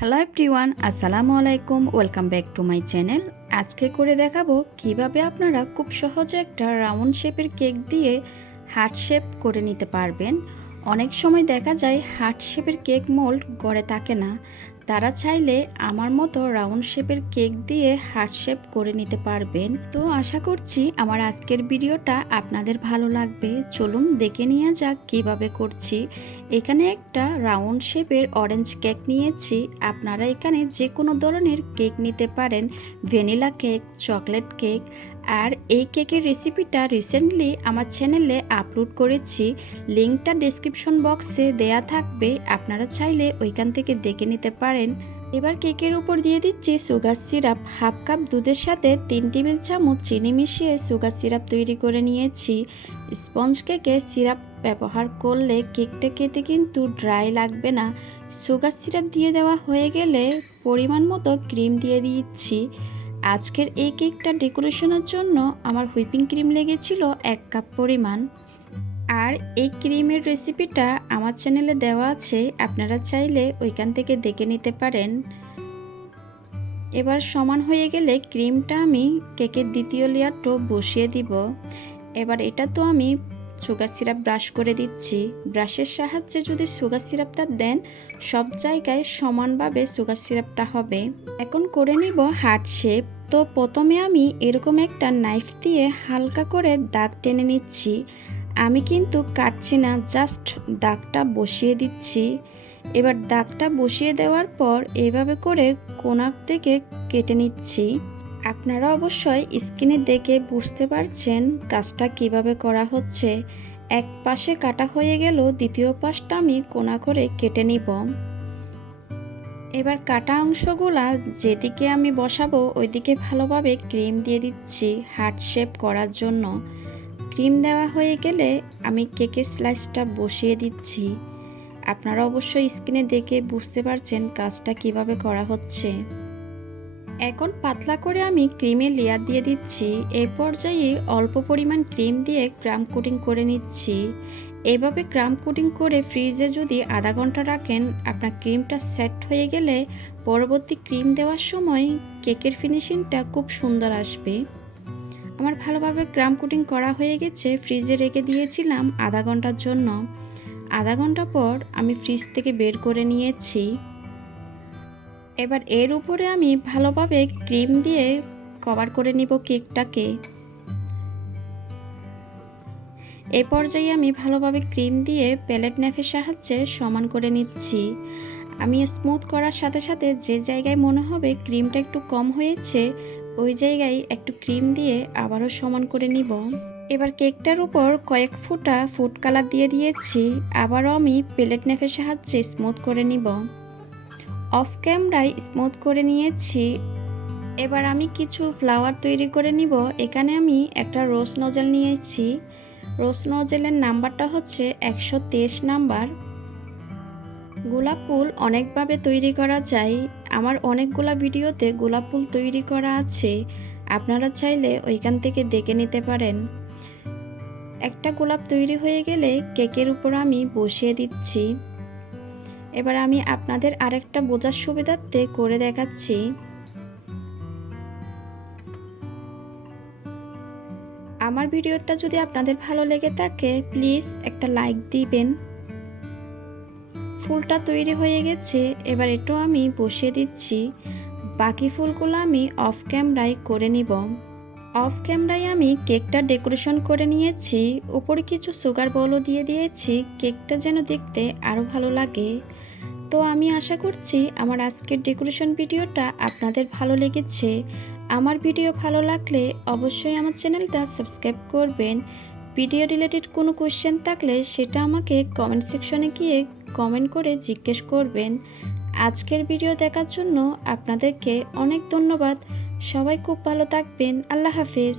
Hello everyone, আসসালামু আলাইকুম। Welcome back to my channel. আজকে করে দেখাবো কিভাবে আপনারা খুব সহজে একটা রাউন্ড শেপের কেক দিয়ে হার্ট শেপ করে নিতে পারবেন। অনেক সময় দেখা যায় হার্ট শেপের কেক মোল্ড গড়ে থাকে না, তারা চাইলে আমার মতো রাউন্ড শেপের কেক দিয়ে হার্ট শেপ করে নিতে পারবেন। তো আশা করছি আমার আজকের ভিডিওটা আপনাদের ভালো লাগবে। চলুন দেখে নিয়ে যাক কিভাবে করছি। এখানে একটা রাউন্ড শেপের অরেঞ্জ কেক নিয়েছি। আপনারা এখানে যে কোনো ধরনের কেক নিতে পারেন, ভ্যানিলা কেক, চকলেট কেক। আর এই কেকের রেসিপিটা রিসেন্টলি আমার চ্যানেলে আপলোড করেছি, লিঙ্কটা ডেসক্রিপশন বক্সে দেয়া থাকবে, আপনারা চাইলে ওইখান থেকে দেখে নিতে পারেন। এবার কেকের উপর দিয়ে দিচ্ছি সুগার সিরাপ। হাফ কাপ দুধের সাথে 3 টেবিল চামচ চিনি মিশিয়ে সুগার সিরাপ তৈরি করে নিয়েছি। স্পঞ্জ কেকে সিরাপ ব্যবহার করলে কেকটা খেতে কিন্তু ড্রাই লাগবে না। সুগার সিরাপ দিয়ে দেওয়া হয়ে গেলে পরিমাণ মতো ক্রিম দিয়ে দিচ্ছি। আজকের এই কেকটা ডেকোরেশনের জন্য আমার হুইপিং ক্রিম লেগেছিল 1 কাপ পরিমাণ। আর এই ক্রিমের রেসিপিটা আমার চ্যানেলে দেওয়া আছে, আপনারা চাইলে ওইখান থেকে দেখে নিতে পারেন। এবার সমান হয়ে গেলে ক্রিমটা আমি কেকের দ্বিতীয় লেয়ারটা বসিয়ে দিব। এবার এটা তো আমি সুগার সিরাপ ব্রাশ করে দিচ্ছি। ব্রাশের সাহায্যে যদি সুগার সিরাপটা দেন, সব জায়গায় সমানভাবে সুগার সিরাপটা হবে। এখন করে নিব হার্ট শেপ। তো প্রথমে আমি এরকম একটা নাইফ দিয়ে হালকা করে দাগ টেনে নিচ্ছি। আমি কিন্তু কাটছি না, জাস্ট দাগটা বসিয়ে দিচ্ছি। এবার দাগটা বসিয়ে দেওয়ার পর এভাবে করে কোনা থেকে কেটে নিচ্ছি। আপনারা অবশ্যই স্ক্রিনে দেখে বুঝতে পারছেন কাজটা কিভাবে করা হচ্ছে। এক পাশে কাটা হয়ে গেল, দ্বিতীয় পাশটা আমি কোনা করে কেটে নিব। এবার কাটা অংশগুলা যেদিকে আমি বসাবো ওইদিকে ভালোভাবে ক্রিম দিয়ে দিচ্ছি হার্ট শেপ করার জন্য। ক্রিম দেওয়া হয়ে গেলে আমি কেকের স্লাইসটা বসিয়ে দিচ্ছি। আপনারা অবশ্যই স্ক্রিনে দেখে বুঝতে পারছেন কাজটা কিভাবে করা হচ্ছে। এখন পাতলা করে আমি ক্রিমের লেয়ার দিয়ে দিচ্ছি। এই পর্যায়ে অল্প পরিমাণ ক্রিম দিয়ে ক্রাম কোটিং করে নিচ্ছি। এভাবে ক্রাম কোটিং করে ফ্রিজে যদি আধা ঘন্টা রাখেন, আপনার ক্রিমটা সেট হয়ে গেলে পরবর্তী ক্রিম দেওয়ার সময় কেকের ফিনিশিংটা খুব সুন্দর আসবে। আমার ভালোভাবে ক্রাম কোটিং করা হয়ে গেছে, ফ্রিজে রেখে দিয়েছিলাম আধা ঘন্টার জন্য। আধা ঘন্টা পর আমি ফ্রিজ থেকে বের করে নিয়েছি। এবার এর উপরে আমি ভালোভাবে ক্রিম দিয়ে কভার করে নিব কেকটাকে। এই পর্যায়ে আমি ভালোভাবে ক্রিম দিয়ে প্যালেট নাইফের সাহায্যে সমান করে নিচ্ছি। আমি স্মুথ করার সাথে সাথে যে জায়গায় মনে হবে ক্রিমটা একটু কম হয়েছে, ওই জায়গায় একটু ক্রিম দিয়ে আবারও সমান করে নিব। এবার কেকটার উপর কয়েক ফোঁটা ফুড কালার দিয়ে দিয়েছি। আবারও আমি প্যালেট নাইফের সাহায্যে স্মুথ করে নিব। অফ ক্যামেরায় স্মুথ করে নিয়েছি। এবার আমি কিছু ফ্লাওয়ার তৈরি করে নিব। এখানে আমি একটা রোজ নজেল নিয়েছি। রোজ নজেলের নাম্বারটা হচ্ছে 123 নাম্বার। গোলাপ ফুল অনেকভাবে তৈরি করা যায়, আমার অনেকগুলা ভিডিওতে গোলাপ ফুল তৈরি করা আছে, আপনারা চাইলে ওইখান থেকে দেখে নিতে পারেন। একটা গোলাপ তৈরি হয়ে গেলে কেকের উপর আমি বসিয়ে দিচ্ছি। এবার আমি আপনাদের আরেকটা বোঝার সুবিধার্থে করে দেখাচ্ছি। আমার ভিডিওটা যদি আপনাদের ভালো লেগে থাকে প্লিজ একটা লাইক দিবেন। ফুলটা তৈরি হয়ে গেছে, এবার এটাও আমি বসিয়ে দিচ্ছি। বাকি ফুলগুলো আমি অফ ক্যামেরায় করে নিব। অফ ক্যামেরায় আমি কেকটা ডেকোরেশন করে নিয়েছি। উপরে কিছু সুগার বলও দিয়ে দিয়েছি, কেকটা যেন দেখতে আরও ভালো লাগে। তো আমি আশা করছি আমার আজকের ডেকোরেশন ভিডিওটা আপনাদের ভালো লেগেছে। আমার ভিডিও ভালো লাগলে অবশ্যই আমার চ্যানেলটা সাবস্ক্রাইব করবেন। ভিডিও রিলেটেড কোনো কোয়েশ্চেন থাকলে সেটা আমাকে কমেন্ট সেকশনে গিয়ে কমেন্ট করে জিজ্ঞেস করবেন। আজকের ভিডিও দেখার জন্য আপনাদেরকে অনেক ধন্যবাদ। সবাই খুব ভালো থাকবেন। আল্লাহ হাফেজ।